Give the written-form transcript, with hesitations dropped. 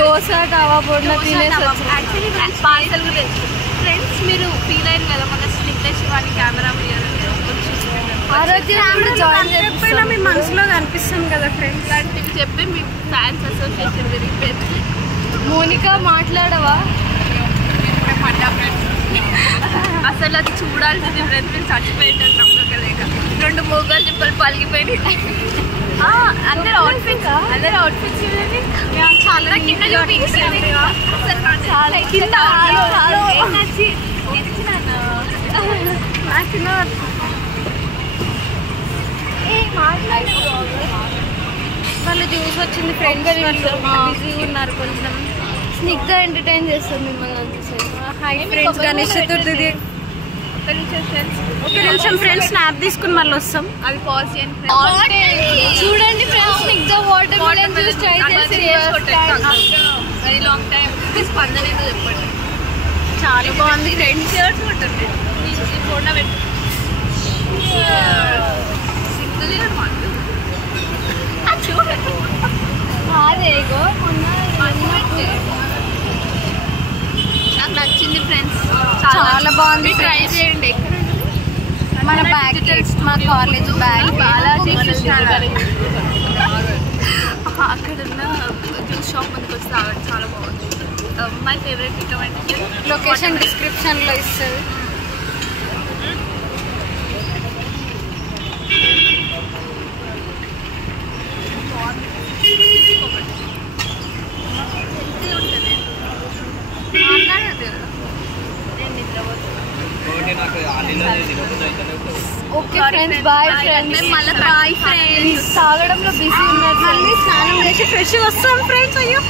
దోశ తవా బోండా తినేసి actually parcel కూడా friends మీరు ఫీల్ అయ్యారు కదా మన స్నిగ్ధ శివాని కెమెరా చెప్పినా మీ మనసులో కనిపిస్తాం కదా ఫ్రెండ్స్ లాంటివి చెప్పి మీ ఫ్యాన్స్ అసోసియేషన్ విరిగిపోయింది. మోనిక మాట్లాడవా? అసలు అది చూడాల్సింది ఫ్రెండ్స్, మేము చచ్చిపోయింటాం నమ్మకలేక. 2 మోగాలు చెప్పలు పలిగిపోయినాయి. అందరు అవుట్ఫిట్స్ చూడండి చాలా కింద చూపించారు. చాలా కింద వాళ్ళు చూసి వచ్చింది ఫ్రెండ్స్ బిజీ ఉన్నారు కొంచెం. స్నిగ్ధ ఎంటర్టైన్ చేస్తుంది మిమ్మల్ని అంతసేపు. Hi friends, Ganesh Chaturthi. ఒక నిమిషం ఫ్రెండ్స్, స్నాప్ తీసుకుని మళ్ళీ వస్తాం. అది పాజ్ చేయండి. చూడండి friends, Snigdha watermelon juice try చేసి వెరీ లాంగ్ టైం. స్పందన ఏదో చెప్పండి. చాలా బాగుంది ఫ్రెండ్స్. షర్ట్స్ కొట్టండి. ఈ ఫోటో పెట్టి అదేగో నాకు నచ్చింది ఫ్రెండ్స్, చాలా బాగుంది. ట్రై చేయండి. మన బ్యాగ్, మా కాలేజ్ బ్యాగ్. బాలాజీ అక్కడున్న జ్యూస్ షాప్ ముందుకు వచ్చి తాగండి, చాలా బాగుంది. My favourite recommendation. లొకేషన్ డిస్క్రిప్షన్లో ఇస్తుంది. Okay friends, bye friends. మళ్ళీ బాయ్ ఫ్రెండ్స్. తాగడంలో బిజీ ఉన్నారు. మళ్ళీ స్నానం చేసి ఫ్రెష్ వస్తాం ఫ్రెండ్స్. అయ్యో